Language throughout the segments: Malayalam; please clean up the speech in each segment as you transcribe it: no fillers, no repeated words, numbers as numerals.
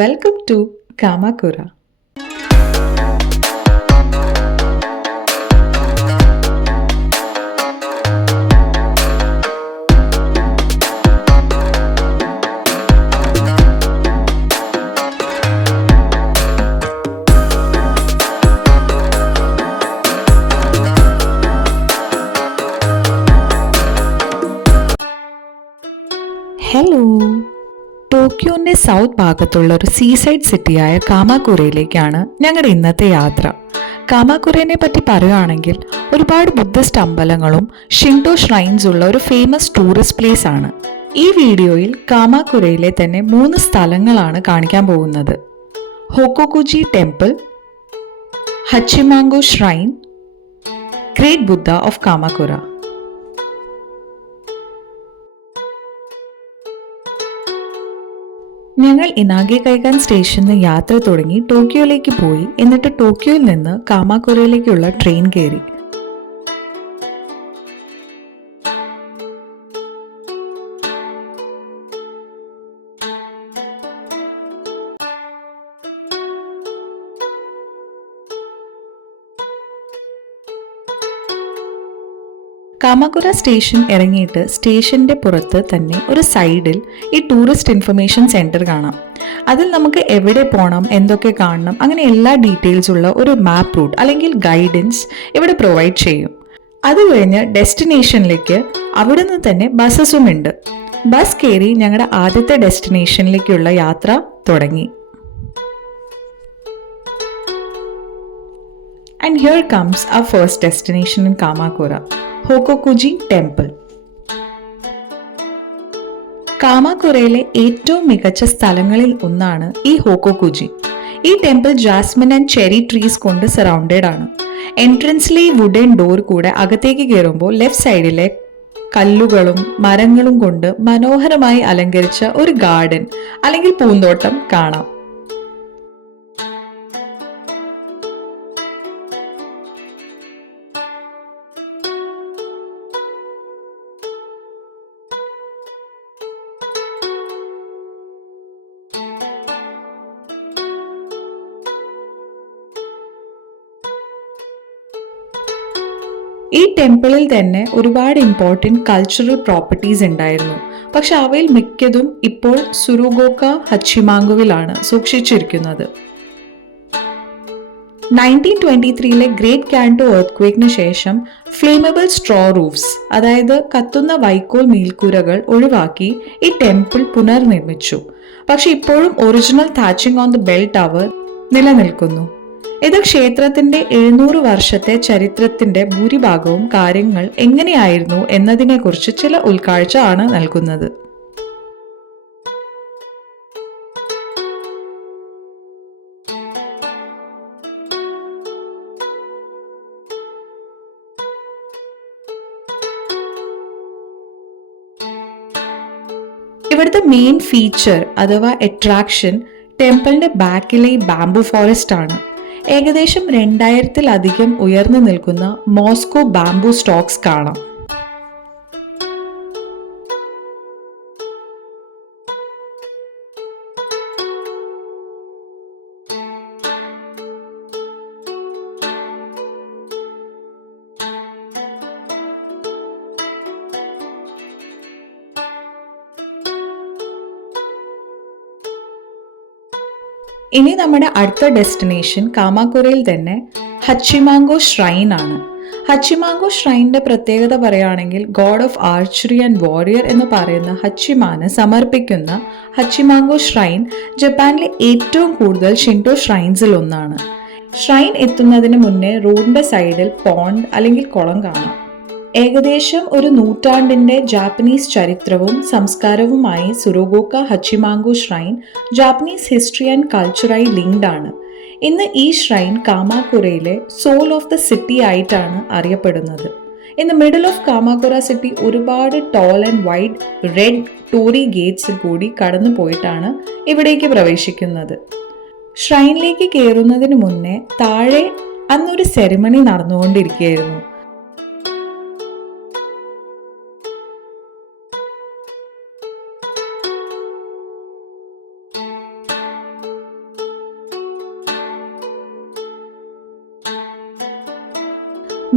Welcome to Kamakura. ഹലോ. ടോക്കിയോന്റെ സൗത്ത് ഭാഗത്തുള്ള ഒരു സീസൈഡ് സിറ്റിയായ കാമാക്കുരയിലേക്കാണ് ഞങ്ങളുടെ ഇന്നത്തെ യാത്ര. കാമാക്കുരയെ പറ്റി പറയുകയാണെങ്കിൽ ഒരുപാട് ബുദ്ധിസ്റ്റ് അമ്പലങ്ങളും ഷിൻഡോ ഷ്രൈൻസ് ഉള്ള ഒരു ഫേമസ് ടൂറിസ്റ്റ് പ്ലേസ് ആണ്. ഈ വീഡിയോയിൽ കാമാക്കുരയിലെ തന്നെ 3 സ്ഥലങ്ങളാണ് കാണിക്കാൻ പോകുന്നത്: Hokokuji temple, Hachimangu shrine, great Buddha of Kamakura. ഞങ്ങൾ ഇനാഗെ കൈകാൻ സ്റ്റേഷനിൽ നിന്ന് യാത്ര തുടങ്ങി ടോക്കിയോയിലേക്ക് പോയി. എന്നിട്ട് ടോക്കിയോയിൽ നിന്ന് കാമാക്കുരയിലേക്കുള്ള ട്രെയിൻ കയറി. കാമാക്കുര സ്റ്റേഷൻ ഇറങ്ങിയിട്ട് സ്റ്റേഷന്റെ പുറത്ത് തന്നെ ഒരു സൈഡിൽ ഈ ടൂറിസ്റ്റ് ഇൻഫർമേഷൻ സെന്റർ കാണാം. അതിൽ നമുക്ക് എവിടെ പോകണം, എന്തൊക്കെ കാണണം, അങ്ങനെ എല്ലാ ഡീറ്റെയിൽസ് ഉള്ള ഒരു മാപ്പ് റൂട്ട് അല്ലെങ്കിൽ ഗൈഡൻസ് ഇവിടെ പ്രൊവൈഡ് ചെയ്യും. അത് കഴിഞ്ഞ് ഡെസ്റ്റിനേഷനിലേക്ക് അവിടെ നിന്ന് തന്നെ ബസ്സസും ഉണ്ട്. ബസ് കയറി ഞങ്ങളുടെ ആദ്യത്തെ ഡെസ്റ്റിനേഷനിലേക്കുള്ള യാത്ര തുടങ്ങി. And here comes our first destination in Kamakura, Hokokuji temple. കാമാക്കുരയിലെ ഏറ്റവും മികച്ച സ്ഥലങ്ങളിൽ ഒന്നാണ് ഈ ഹോക്കോകുജി. ഈ temple jasmine and cherry trees കൊണ്ട് സറൗണ്ടഡ് ആണ്. എൻട്രൻസിലെ ഈ വുഡൻ ഡോർ കൂടെ അകത്തേക്ക് കയറുമ്പോൾ ലെഫ്റ്റ് സൈഡിലെ കല്ലുകളും മരങ്ങളും കൊണ്ട് മനോഹരമായി അലങ്കരിച്ച ഒരു ഗാർഡൻ അല്ലെങ്കിൽ പൂന്തോട്ടം കാണാം. ഈ ടെമ്പിളിൽ തന്നെ ഒരുപാട് ഇമ്പോർട്ടൻറ്റ് കൾച്ചറൽ പ്രോപ്പർട്ടീസ് ഉണ്ടായിരുന്നു. പക്ഷെ അവയിൽ മിക്കതും ഇപ്പോൾ സുരുഗോക്ക ഹച്ചിമാംഗുവിലാണ് സൂക്ഷിച്ചിരിക്കുന്നത്. 1923 ഗ്രേറ്റ് കാൻറ്റോ എർത്ത് ശേഷം ഫ്ലേമബിൾ സ്ട്രോ റൂഫ്സ്, അതായത് കത്തുന്ന വൈക്കോൽ മേൽക്കൂരകൾ ഒഴിവാക്കി ഈ ടെമ്പിൾ പുനർനിർമ്മിച്ചു. പക്ഷെ ഇപ്പോഴും original thatching on the bell tower നിലനിൽക്കുന്നു. ഇത് ക്ഷേത്രത്തിന്റെ 700 വർഷത്തെ ചരിത്രത്തിന്റെ ഭൂരിഭാഗവും കാര്യങ്ങൾ എങ്ങനെയായിരുന്നു എന്നതിനെക്കുറിച്ച് ചില ഉൾക്കാഴ്ച ആണ് നൽകുന്നത്. ഇവിടുത്തെ മെയിൻ ഫീച്ചർ അഥവാ അട്രാക്ഷൻ ടെമ്പിളിന്റെ ബാക്കിലെ ബാംബു ഫോറസ്റ്റ് ആണ്. ഏകദേശം 2000-ലധികം ഉയർന്നു നിൽക്കുന്ന മോസ്കോ ബാംബു സ്റ്റോക്സ് കാണാം. ഇനി നമ്മുടെ അടുത്ത ഡെസ്റ്റിനേഷൻ കാമാക്കുരയിൽ തന്നെ ഹച്ചിമാംഗോ ഷ്രൈൻ ആണ്. ഹച്ചിമാംഗോ ഷ്രൈനിന്റെ പ്രത്യേകത പറയുകയാണെങ്കിൽ god of archery and warrior എന്ന് പറയുന്ന ഹച്ചിമാന് സമർപ്പിക്കുന്ന ഹച്ചിമാംഗോ ഷ്രൈൻ ജപ്പാനിലെ ഏറ്റവും കൂടുതൽ ഷിൻഡോ ഷ്രൈൻസിൽ ഒന്നാണ്. ഷ്രൈൻ എത്തുന്നതിന് മുന്നേ റോഡിന്റെ സൈഡിൽ പോണ്ട് അല്ലെങ്കിൽ കുളം കാണാം. ഏകദേശം ഒരു നൂറ്റാണ്ടിന്റെ ജാപ്പനീസ് ചരിത്രവും സംസ്കാരവുമായി Tsurugaoka Hachimangu shrine Japanese history and കൾച്ചറായി ലിങ്ക്ഡ് ആണ്. ഇന്ന് ഈ ഷ്രൈൻ കാമാക്കുരയിലെ സോൾ ഓഫ് ദ സിറ്റി ആയിട്ടാണ് അറിയപ്പെടുന്നത്. In the middle of Kamakura city ഒരുപാട് tall and wide red torii gates കൂടി കടന്നു പോയിട്ടാണ് ഇവിടേക്ക് പ്രവേശിക്കുന്നത്. ഷ്രൈനിലേക്ക് കയറുന്നതിന് മുന്നേ താഴെ അന്നൊരു സെറിമണി നടന്നുകൊണ്ടിരിക്കുകയായിരുന്നു.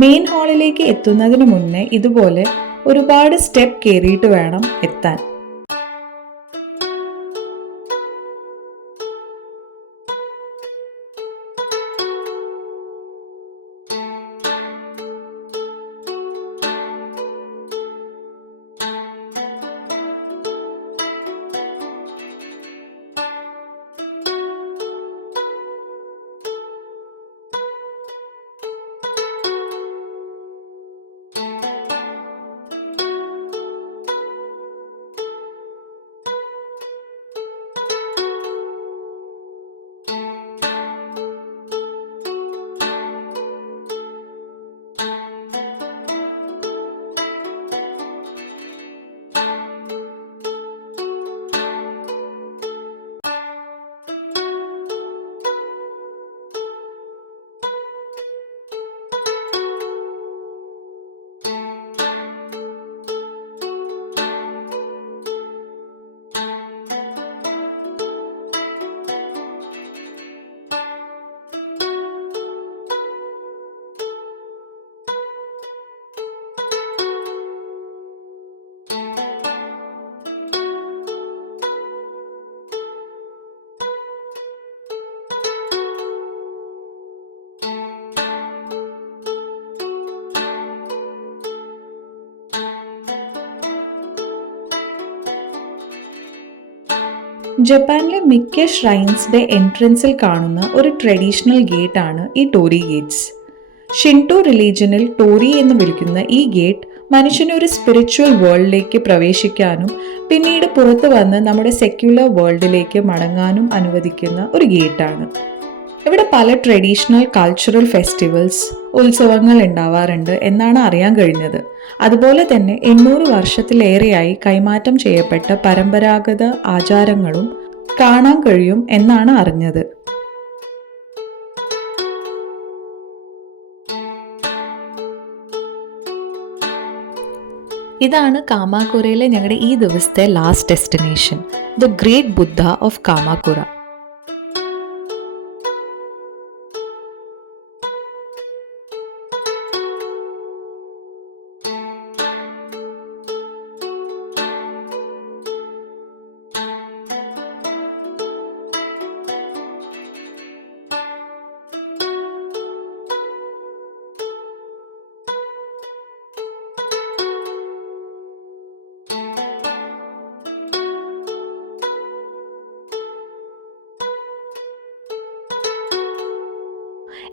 മെയിൻ ഹാളിലേക്ക് എത്തുന്നതിന് മുന്നേ ഇതുപോലെ ഒരുപാട് സ്റ്റെപ്പ് കയറിയിട്ട് വേണം എത്താൻ. ജപ്പാനിലെ മിക്ക ഷ്രൈൻസിന്റെ എൻട്രൻസിൽ കാണുന്ന ഒരു ട്രഡീഷണൽ ഗേറ്റ് ആണ് ഈ ടോറി ഗേറ്റ്സ്. ഷിൻടോ റിലീജിയനിൽ ടോറി എന്ന് വിളിക്കുന്ന ഈ ഗേറ്റ് മനുഷ്യനെ ഒരു സ്പിരിച്വൽ വേൾഡിലേക്ക് പ്രവേശിക്കാനും പിന്നീട് പുറത്തു വന്ന് നമ്മുടെ സെക്യുലർ വേൾഡിലേക്ക് മടങ്ങാനും അനുവദിക്കുന്ന ഒരു ഗേറ്റാണ്. ഇവിടെ പല ട്രഡീഷണൽ കൾച്ചറൽ ഫെസ്റ്റിവൽസ്, ഉത്സവങ്ങൾ ഉണ്ടാവാറുണ്ട് എന്നാണ് അറിയാൻ കഴിഞ്ഞത്. അതുപോലെ തന്നെ 800 വർഷത്തിലേറെയായി കൈമാറ്റം ചെയ്യപ്പെട്ട പരമ്പരാഗത ആചാരങ്ങളും കാണാൻ കഴിയും എന്നാണ് അറിഞ്ഞത്. ഇതാണ് കാമാകുരയിലെ ഞങ്ങളുടെ ഈ ദിവസത്തെ last destination, the great Buddha of Kamakura.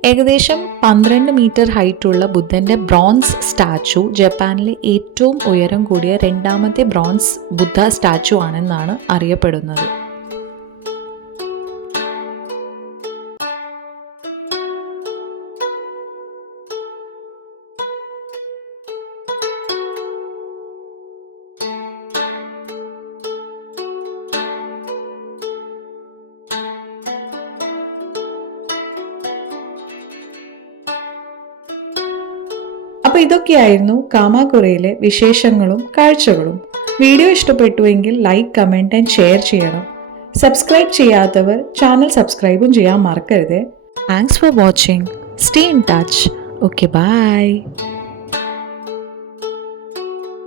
ഏകദേശം 12 മീറ്റർ ഹൈറ്റുള്ള ബുദ്ധൻ്റെ ബ്രോൺസ് സ്റ്റാച്ചു ജപ്പാനിലെ ഏറ്റവും ഉയരം കൂടിയ രണ്ടാമത്തെ ബ്രോൺസ് ബുദ്ധ സ്റ്റാച്ചു ആണെന്നാണ് അറിയപ്പെടുന്നത്. അപ്പോൾ ഇതൊക്കെയായിരുന്നു കാമാകുരയിലെ വിശേഷങ്ങളും കാഴ്ചകളും. വീഡിയോ ഇഷ്ടപ്പെട്ടുവെങ്കിൽ ലൈക്ക്, കമൻറ്റ് ആൻഡ് ഷെയർ ചെയ്യണം. സബ്സ്ക്രൈബ് ചെയ്യാത്തവർ ചാനൽ സബ്സ്ക്രൈബും ചെയ്യാൻ മറക്കരുത്. Thanks for watching. Stay in touch. Okay, by.